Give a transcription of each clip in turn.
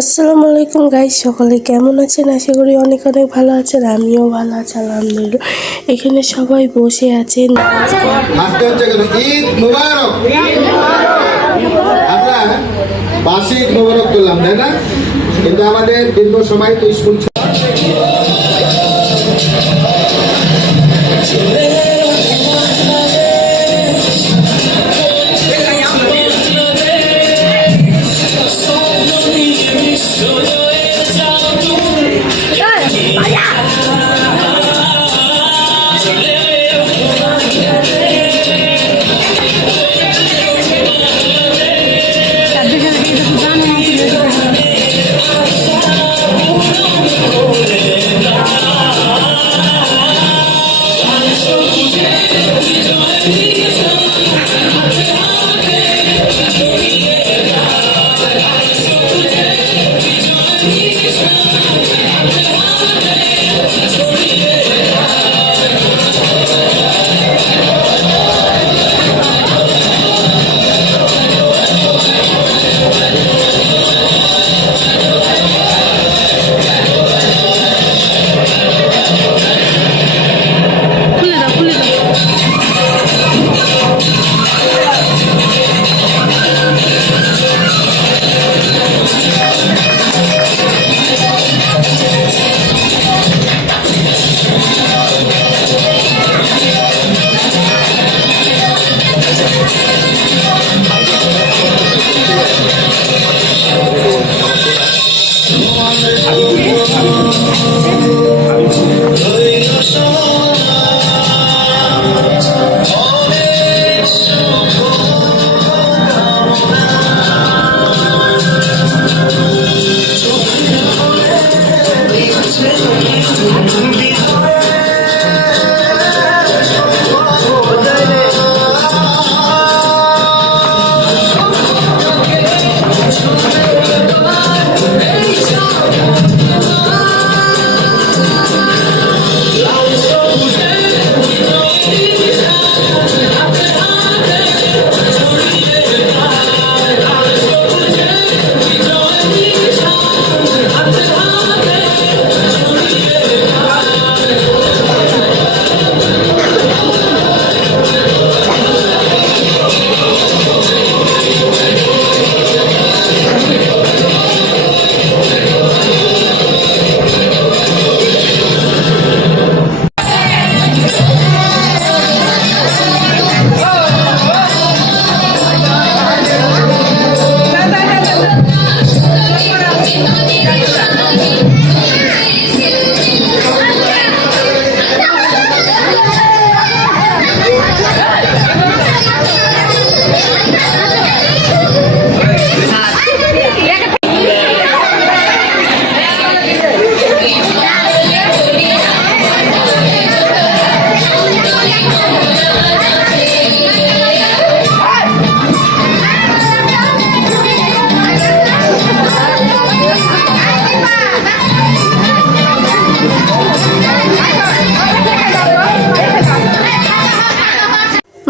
আসসালামু আলাইকুম গাইস, সকলে কেমন আছেন? আশা করি অনেক অনেক ভালো আছেন। আমিও ভালো আছি আলহামদুলিল্লাহ। এখানে সবাই বসে আছেন। ঈদ মুবারক। আমরা বাসে ঈদ মুবারক করলাম, তাই না? কিন্তু আমাদের দীর্ঘ সময় তো স্কুল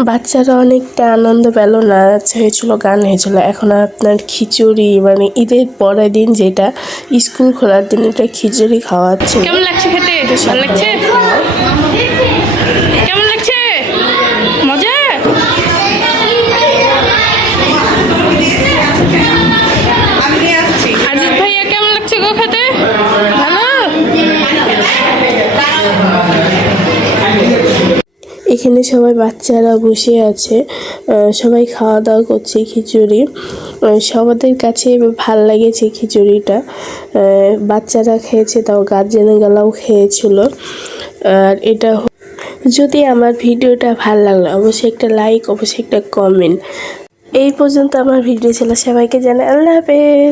বাচ্চারা অনেকটা আনন্দ পেল, নাচ হয়েছিল, গান হয়েছিল। এখন আপনার খিচুড়ি, মানে ঈদের পরের দিন যেটা স্কুল খোলার দিন, এটা খিচুড়ি খাওয়াচ্ছে। কেমন লাগছে খেতে? ভালো লাগছে? কেমন লাগছে? মজা? আজিজ ভাইয়া কেমন লাগছে গো খেতে? ভালো? এখানে সবাই বাচ্চারা বসে আছে, সবাই খাওয়া দাওয়া করছে খিচুড়ি। সবাদের কাছে ভাল লেগেছে খিচুড়িটা। বাচ্চারা খেয়েছে, তাও গার্জেনগুলোও খেয়েছিল। আর এটা যদি আমার ভিডিওটা ভাল লাগলো, অবশ্যই একটা লাইক, অবশ্যই একটা কমেন্ট। এই পর্যন্ত আমার ভিডিও ছিল। সবাইকে জানাই আল্লাহ হাফেজ।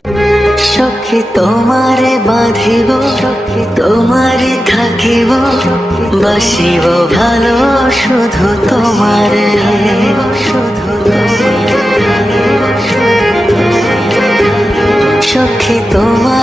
সখী তোমারে বাঁধিব, সখী তোমারে থাকিব, বাসিব ভালো শুধু তোমারে, সখী তোমার